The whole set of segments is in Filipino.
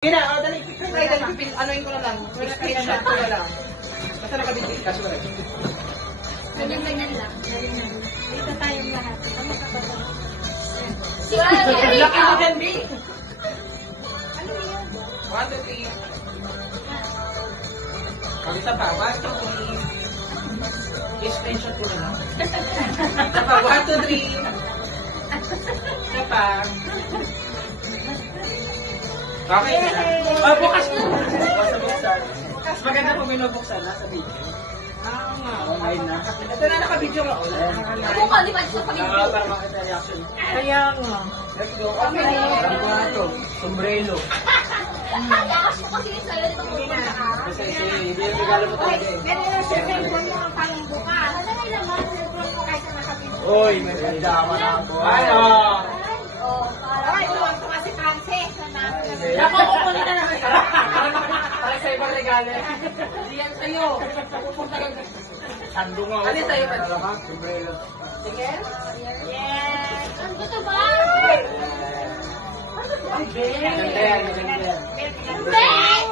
Gina, dali, anoin ko na lang. Screenshot ko na lang. Basta nakabitbit ka, sure. Ganyan lang. Dito tayong lahat. Ano ka ba? Laki mo dyan, B. Ano yun? 1, 2, 3. Kabita pa, 1, 2, 3. I-screenshot ko na lang. Napa, 1, 2, 3. Napa. Okay. Bukas na. Bukas. Maganda po binubuksan na sa video. Okay na. Ito na naka-video ka ulit. Ako ka, di ba ito pag-video? Para makita reaction. Kaya nga. Let's go. Okay na yun. Ano ba ito? Sombrero. Lakas mo kasi yung sa'yo. Ito pupunta ka. Kasi hindi yung regalo mo talaga eh. Meron na siya cellphone mo ang panging bukas. Ano na yung laman cellphone mo kahit na nakabvideo? Uy, may ganda na ako. Ano? Ay, tuwang ko kasi Francis. Ako, kukunin na naman. Para sa ibang regalo. Hindi yan sa'yo. Pupunta ka. Sando nga. Ano sa'yo pa? Sombrero. Sige? Yes! Ang gusto ba? Ay, Ben. Maganda yan, maganda yan. Ben!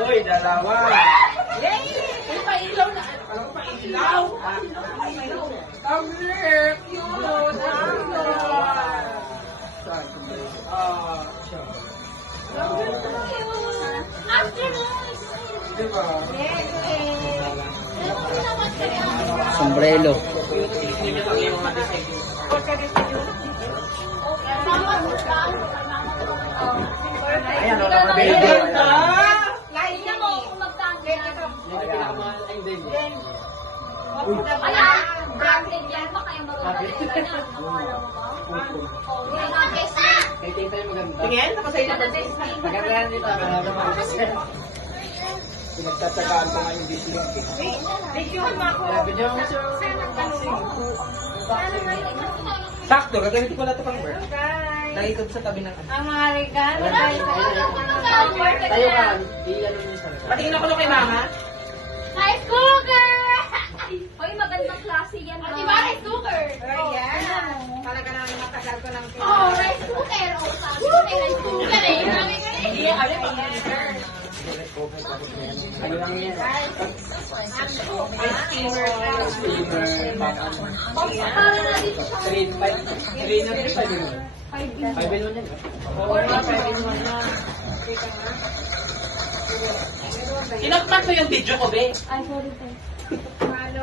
Uy, dalawa. Yay! May pailaw na. Alam mo pa, ilaw. Tablet. Yun. Afternoon! Diba? Sombrero. Ayan, wala ka Ayan. na. Lain na mo kung magtanggal. Yan ang pinakamahal. Ay, hindi. Ayan! Branded yan. Baka yung marunong ka na. Nakawala mo ba? May mga kesa! Kay Tita yung maganda. Tingin, nakasay na Maganda natin. yung screen. Maganda yan dito. Maganda mo. Pinagtatagaan ko nga yung video. Videohan mo ako. Video mo siya. Ano na yun? Sakto, gagamit ko na ito pang work. Nakikot sa tabi ng ano. Ang mga regalo. Tayo ka. I-ano niyo sa Patingin ako kay mama. Rice cooker! Hoy, magandang klase yan. Diba rice cooker? Ayan. Talaga naman matagal ko ng Oh, rice cooker. Oh, sabi ko may rice cooker eh. Sabi ko eh. Hindi, ano yung pang-heater? Ano lang yan? Para na dito sa 3 na rin, 5 in 1. 5 in 1 yan. Oo nga, pwede naman na. Sinagpas mo yung video ko, be? Ay, sorry po. Ano?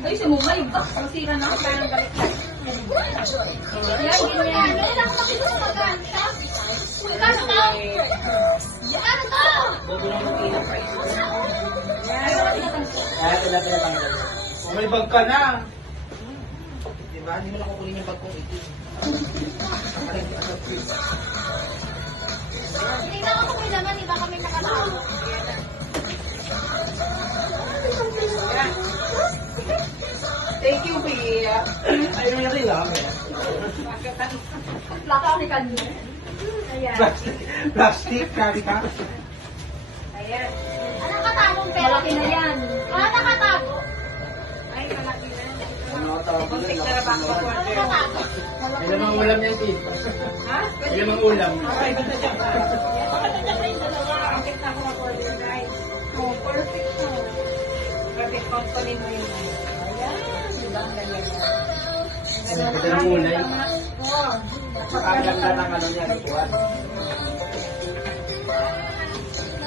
Ay, si Mumay, box. Masira na ako. Parang balik na. Yan, ganyan. Meron ako makita sa maganda. Magkano ka? Magkano ka? Bobo lang ng ina price. Kaya tinatanggal. May bag ka na. Diba? Hindi mo na kukunin yung bag kong ito. Tingnan ko kung may laman. Iba kami nakatawa. Thank you, Bea. Ayun na rin lang. Plastic kanyo. Ayan. Plastic, kari ka. Ayan. Ano katagong pera? Malaki na yan. Ah, nakatago. Ay, malaki na. Ano ka tawag Muntik doon? na na ba ako Ano nakatago? Ilan ang ulam niya, Steve? Ha? Ilan ang ulam? Ay, basta siya pa. Bakit na rin dalawa? Bakit na ako mag-order, guys? Oh, perfect to. Perfect company mo yun. Ayan. Diba ang ganyan? Ito ng ulay. Oh. Ang ganda ng ano niya, kuwan.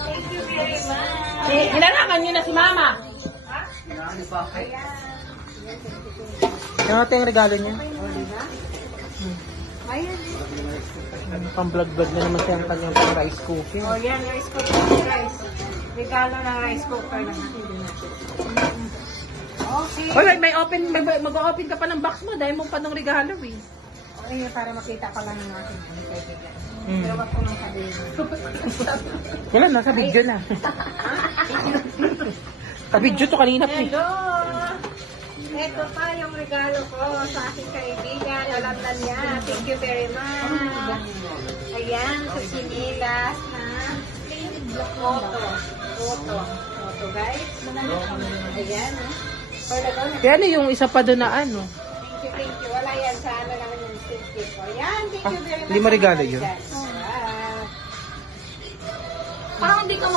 Thank you very much. Hinarangan niyo na si Mama. Ha? Ano pa? Ano ito yung regalo niya? Ayan. Pang-vlog-vlog na naman siya ang kanyang pang-rice cooker. Oh, yan, rice cooker, guys. Regalo ng rice cooker naman. Okay. Wala, may open, mag-open ka pa ng box mo dahil mo pa ng regalo eh. Okay, para makita ko lang ng aking kaibigan. Hmm. Pero wag ko nang sabihin. Wala, nasa video na. Ka-video to kanina po. Hello! Ito pa yung regalo ko sa aking kaibigan. Alam na niya. Thank you very much. Ayan, sa sinilas na photo, guys. Ayan, Kaya ano yung isa pa doon na ano? Thank Thank you. Wala yan. Sana naman yung thank you ko. Yan, thank you very much. Hindi mo regalo yun? Ah. Parang hindi ka